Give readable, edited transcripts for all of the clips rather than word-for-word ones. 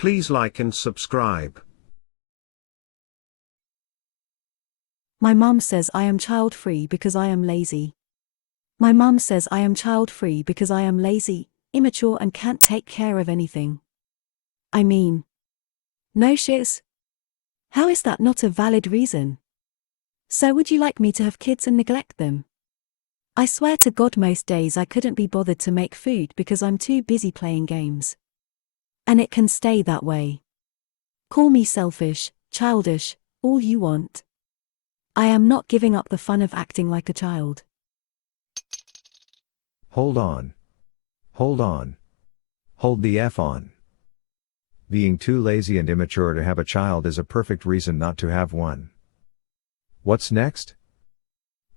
Please like and subscribe. My mum says I am child-free because I am lazy. My mum says I am child-free because I am lazy, immature and can't take care of anything. I mean, no shiz. How is that not a valid reason? So would you like me to have kids and neglect them? I swear to God most days I couldn't be bothered to make food because I'm too busy playing games. And it can stay that way. Call me selfish, childish, all you want. I am not giving up the fun of acting like a child. Hold on. Hold on. Hold the F on. Being too lazy and immature to have a child is a perfect reason not to have one. What's next?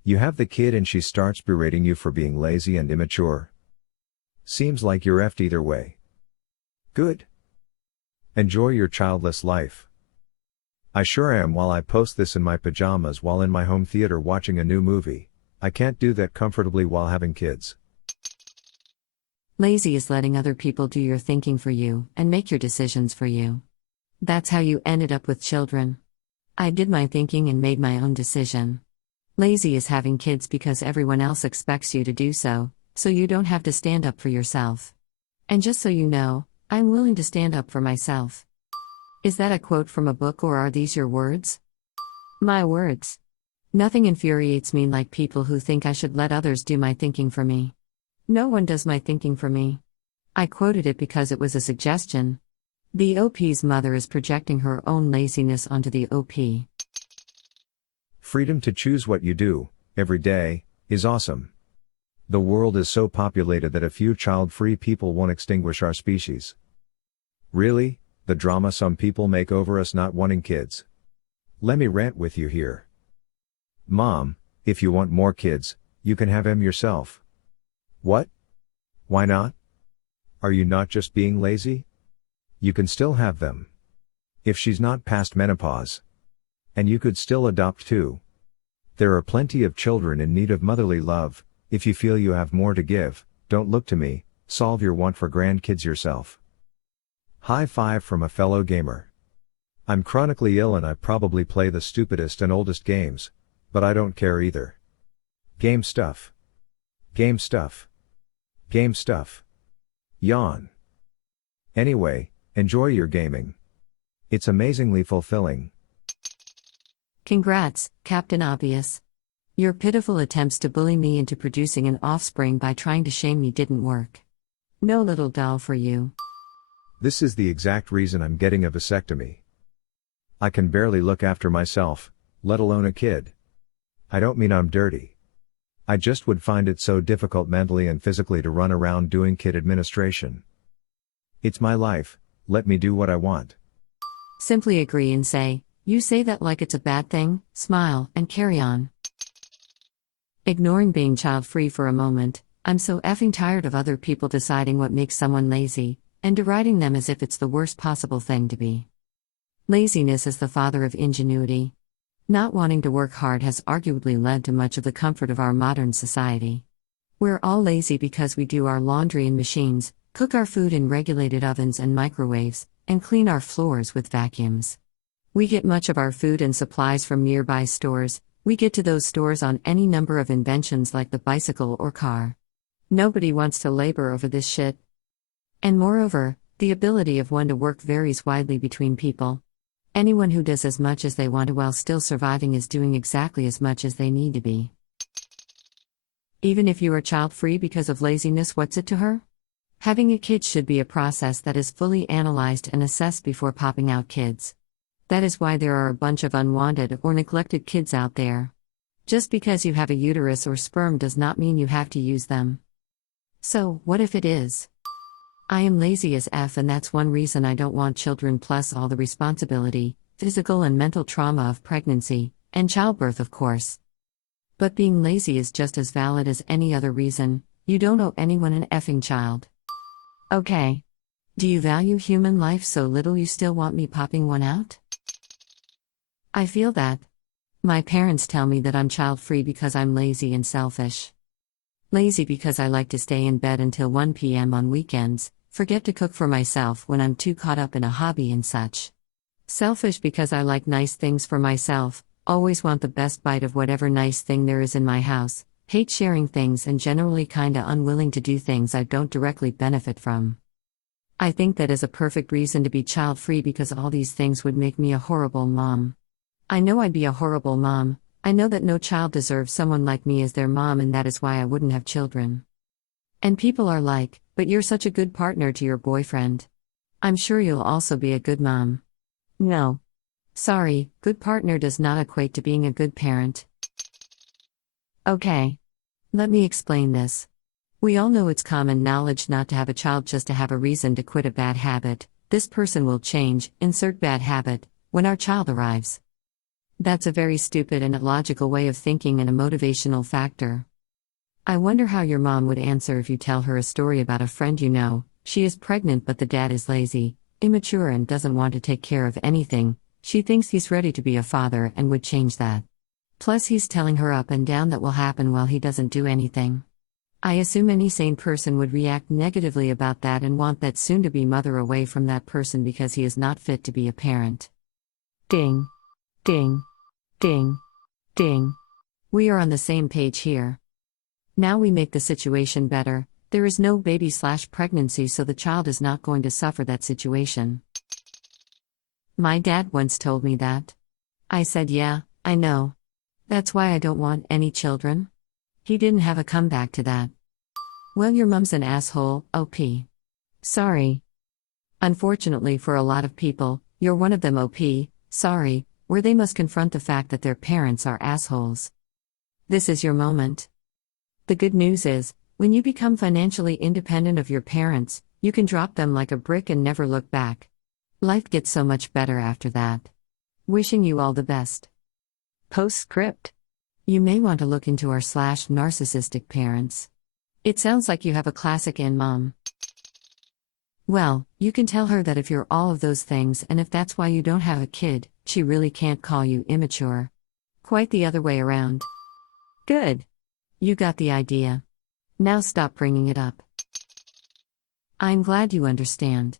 You have the kid and she starts berating you for being lazy and immature. Seems like you're effed either way. Good. Enjoy your childless life. I sure am while I post this in my pajamas while in my home theater watching a new movie. I can't do that comfortably while having kids. Lazy is letting other people do your thinking for you and make your decisions for you. That's how you ended up with children. I did my thinking and made my own decision. Lazy is having kids because everyone else expects you to do so you don't have to stand up for yourself. And just so you know, I'm willing to stand up for myself. Is that a quote from a book or are these your words? My words. Nothing infuriates me like people who think I should let others do my thinking for me. No one does my thinking for me. I quoted it because it was a suggestion. The OP's mother is projecting her own laziness onto the OP. Freedom to choose what you do, every day, is awesome. The world is so populated that a few child-free people won't extinguish our species. Really? The drama some people make over us not wanting kids. Let me rant with you here. Mom, if you want more kids, you can have them yourself. What? Why not? Are you not just being lazy? You can still have them. If she's not past menopause. And you could still adopt too. There are plenty of children in need of motherly love. If you feel you have more to give, don't look to me, solve your want for grandkids yourself. High five from a fellow gamer. I'm chronically ill and I probably play the stupidest and oldest games, but I don't care either. Game stuff. Game stuff. Game stuff. Yawn. Anyway, enjoy your gaming. It's amazingly fulfilling. Congrats, Captain Obvious. Your pitiful attempts to bully me into producing an offspring by trying to shame me didn't work. No little doll for you. This is the exact reason I'm getting a vasectomy. I can barely look after myself, let alone a kid. I don't mean I'm dirty. I just would find it so difficult mentally and physically to run around doing kid administration. It's my life, let me do what I want. Simply agree and say, you say that like it's a bad thing, smile, and carry on. Ignoring being child-free for a moment, I'm so effing tired of other people deciding what makes someone lazy, and deriding them as if it's the worst possible thing to be. Laziness is the father of ingenuity. Not wanting to work hard has arguably led to much of the comfort of our modern society. We're all lazy because we do our laundry in machines, cook our food in regulated ovens and microwaves, and clean our floors with vacuums. We get much of our food and supplies from nearby stores. We get to those stores on any number of inventions like the bicycle or car. Nobody wants to labor over this shit. And moreover, the ability of one to work varies widely between people. Anyone who does as much as they want to while still surviving is doing exactly as much as they need to be. Even if you are child-free because of laziness, what's it to her? Having a kid should be a process that is fully analyzed and assessed before popping out kids. That is why there are a bunch of unwanted or neglected kids out there. Just because you have a uterus or sperm does not mean you have to use them. So, what if it is? I am lazy as F, and that's one reason I don't want children, plus all the responsibility, physical and mental trauma of pregnancy, and childbirth, of course. But being lazy is just as valid as any other reason. You don't owe anyone an effing child. Okay. Do you value human life so little you still want me popping one out? I feel that. My parents tell me that I'm child-free because I'm lazy and selfish. Lazy because I like to stay in bed until 1 p.m. on weekends, Forget to cook for myself when I'm too caught up in a hobby and such. Selfish because I like nice things for myself, always want the best bite of whatever nice thing there is in my house, hate sharing things and generally kinda unwilling to do things I don't directly benefit from. I think that is a perfect reason to be child-free because all these things would make me a horrible mom. I know I'd be a horrible mom. I know that no child deserves someone like me as their mom, and that is why I wouldn't have children. And people are like, but you're such a good partner to your boyfriend. I'm sure you'll also be a good mom. No. Sorry, good partner does not equate to being a good parent. Okay. Let me explain this. We all know it's common knowledge not to have a child just to have a reason to quit a bad habit. This person will change, insert bad habit, when our child arrives. That's a very stupid and illogical way of thinking and a motivational factor. I wonder how your mom would answer if you tell her a story about a friend you know. She is pregnant but the dad is lazy, immature and doesn't want to take care of anything. She thinks he's ready to be a father and would change that. Plus he's telling her up and down that will happen while he doesn't do anything. I assume any sane person would react negatively about that and want that soon-to-be mother away from that person because he is not fit to be a parent. Ding. Ding. Ding. Ding. We are on the same page here. Now we make the situation better. There is no baby/pregnancy, so the child is not going to suffer that situation. My dad once told me that. I said, yeah, I know. That's why I don't want any children. He didn't have a comeback to that. Well, your mom's an asshole, OP. Sorry. Unfortunately for a lot of people, you're one of them, OP, sorry, where they must confront the fact that their parents are assholes. This is your moment. The good news is, when you become financially independent of your parents, you can drop them like a brick and never look back. Life gets so much better after that. Wishing you all the best. Postscript. You may want to look into our /narcissistic parents. It sounds like you have a classic in mom. Well, you can tell her that if you're all of those things and if that's why you don't have a kid, she really can't call you immature. Quite the other way around. Good. You got the idea. Now stop bringing it up. I'm glad you understand.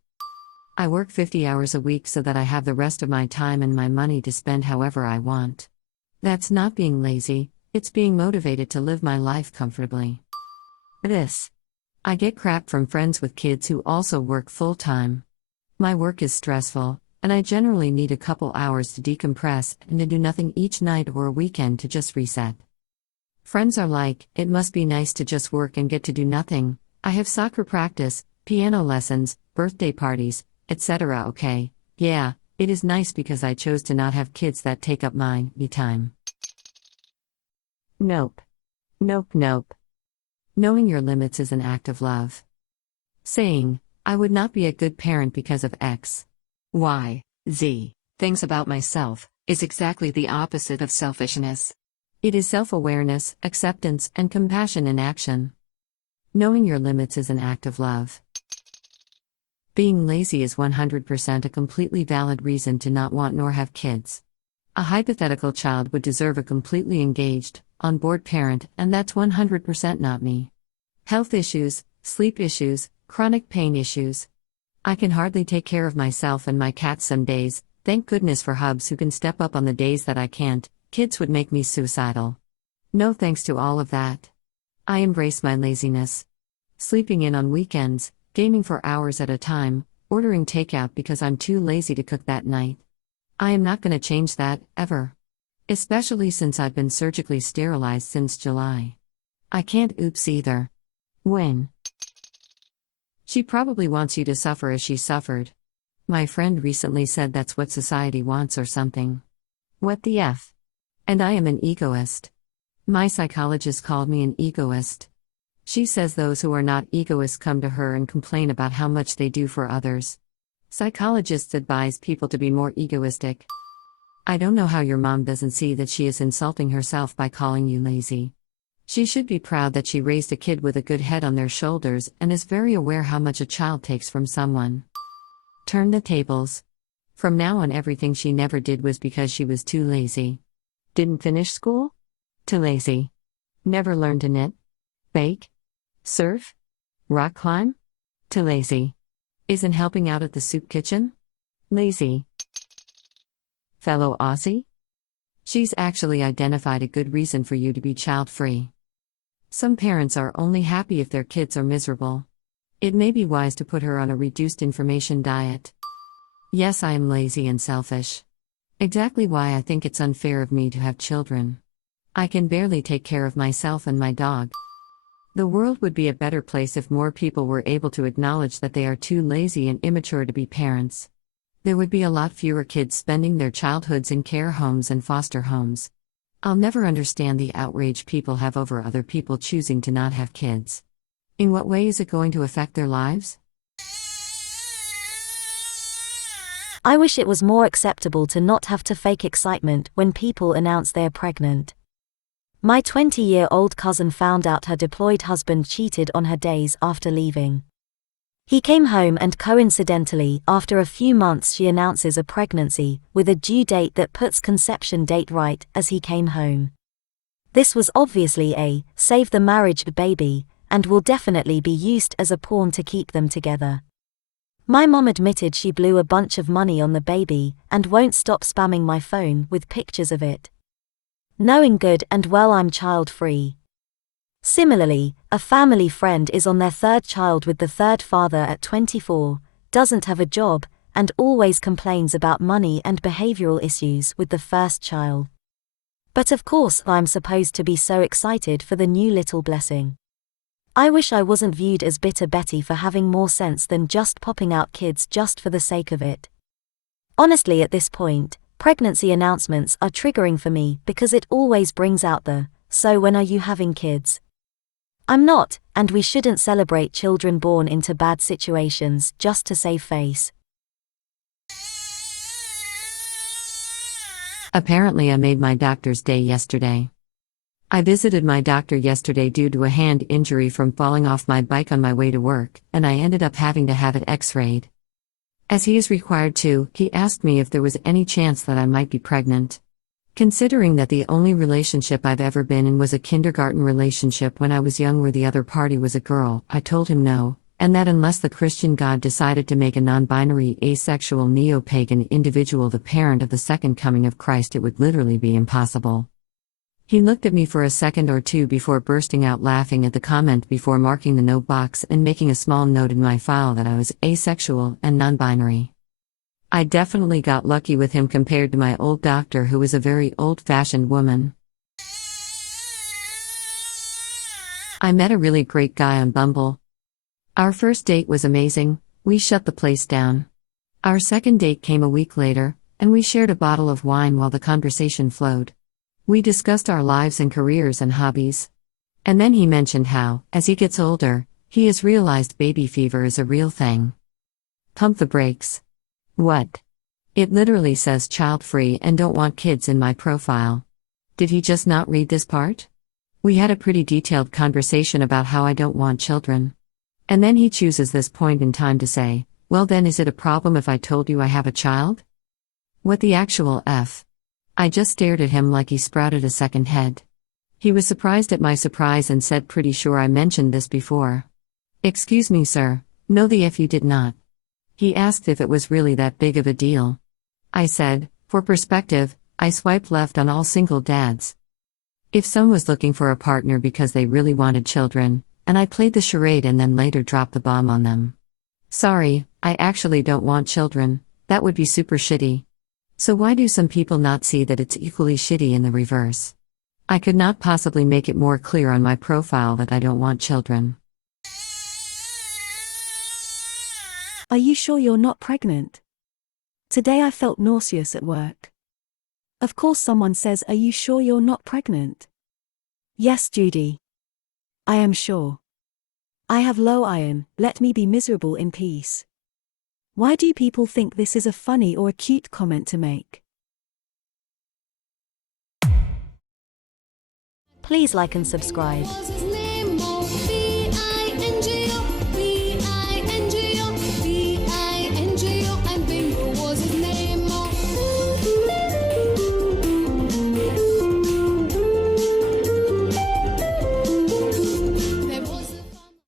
I work 50 hours a week so that I have the rest of my time and my money to spend however I want. That's not being lazy, it's being motivated to live my life comfortably. I get crap from friends with kids who also work full-time. My work is stressful, and I generally need a couple hours to decompress and to do nothing each night or a weekend to just reset. Friends are like, it must be nice to just work and get to do nothing. I have soccer practice, piano lessons, birthday parties, etc. Okay, yeah, it is nice because I chose to not have kids that take up my me time. Nope. Nope, nope. Knowing your limits is an act of love. Saying, I would not be a good parent because of X, Y, Z, things about myself, is exactly the opposite of selfishness. It is self-awareness, acceptance, and compassion in action. Knowing your limits is an act of love. Being lazy is 100% a completely valid reason to not want nor have kids. A hypothetical child would deserve a completely engaged, on-board parent, and that's 100% not me. Health issues, sleep issues, chronic pain issues. I can hardly take care of myself and my cats some days. Thank goodness for hubs who can step up on the days that I can't. Kids would make me suicidal. No thanks to all of that. I embrace my laziness. Sleeping in on weekends, gaming for hours at a time, ordering takeout because I'm too lazy to cook that night. I am not going to change that, ever. Especially since I've been surgically sterilized since July. I can't oops either. When? She probably wants you to suffer as she suffered. My friend recently said that's what society wants or something. What the F? And I am an egoist. My psychologist called me an egoist. She says those who are not egoists come to her and complain about how much they do for others. Psychologists advise people to be more egoistic. I don't know how your mom doesn't see that she is insulting herself by calling you lazy. She should be proud that she raised a kid with a good head on their shoulders and is very aware how much a child takes from someone. Turn the tables. From now on, everything she never did was because she was too lazy. Didn't finish school? Too lazy. Never learned to knit? Bake? Surf? Rock climb? Too lazy. Isn't helping out at the soup kitchen? Lazy. Fellow Aussie? She's actually identified a good reason for you to be child-free. Some parents are only happy if their kids are miserable. It may be wise to put her on a reduced information diet. Yes, I am lazy and selfish. Exactly why I think it's unfair of me to have children. I can barely take care of myself and my dog. The world would be a better place if more people were able to acknowledge that they are too lazy and immature to be parents. There would be a lot fewer kids spending their childhoods in care homes and foster homes. I'll never understand the outrage people have over other people choosing to not have kids. In what way is it going to affect their lives? I wish it was more acceptable to not have to fake excitement when people announce they're pregnant. My 20-year-old cousin found out her deployed husband cheated on her days after leaving. He came home and coincidentally, after a few months she announces a pregnancy, with a due date that puts conception date right as he came home. This was obviously a save the marriage baby, and will definitely be used as a pawn to keep them together. My mom admitted she blew a bunch of money on the baby, and won't stop spamming my phone with pictures of it. Knowing good and well I'm child-free. Similarly, a family friend is on their third child with the third father at 24, doesn't have a job, and always complains about money and behavioral issues with the first child. But of course I'm supposed to be so excited for the new little blessing. I wish I wasn't viewed as bitter Betty for having more sense than just popping out kids just for the sake of it. Honestly, at this point, pregnancy announcements are triggering for me because it always brings out the, so when are you having kids? I'm not, and we shouldn't celebrate children born into bad situations just to save face. Apparently, I made my doctor's day yesterday. I visited my doctor yesterday due to a hand injury from falling off my bike on my way to work, and I ended up having to have it x-rayed. As he is required to, he asked me if there was any chance that I might be pregnant. Considering that the only relationship I've ever been in was a kindergarten relationship when I was young where the other party was a girl, I told him no, and that unless the Christian God decided to make a non-binary asexual neo-pagan individual the parent of the second coming of Christ, it would literally be impossible. He looked at me for a second or two before bursting out laughing at the comment before marking the no box and making a small note in my file that I was asexual and non-binary. I definitely got lucky with him compared to my old doctor, who was a very old-fashioned woman. I met a really great guy on Bumble. Our first date was amazing, we shut the place down. Our second date came a week later, and we shared a bottle of wine while the conversation flowed. We discussed our lives and careers and hobbies. And then he mentioned how, as he gets older, he has realized baby fever is a real thing. Pump the brakes. What? It literally says child-free and don't want kids in my profile. Did he just not read this part? We had a pretty detailed conversation about how I don't want children. And then he chooses this point in time to say, well then, is it a problem if I told you I have a child? What the actual F? I just stared at him like he sprouted a second head. He was surprised at my surprise and said, pretty sure I mentioned this before. Excuse me, sir, no the F you did not. He asked if it was really that big of a deal. I said, for perspective, I swiped left on all single dads. If someone was looking for a partner because they really wanted children, and I played the charade and then later dropped the bomb on them. Sorry, I actually don't want children, that would be super shitty. So why do some people not see that it's equally shitty in the reverse? I could not possibly make it more clear on my profile that I don't want children. Are you sure you're not pregnant? Today I felt nauseous at work. Of course someone says, are you sure you're not pregnant? Yes, Judy. I am sure. I have low iron, let me be miserable in peace. Why do people think this is a funny or a cute comment to make? Please like and subscribe.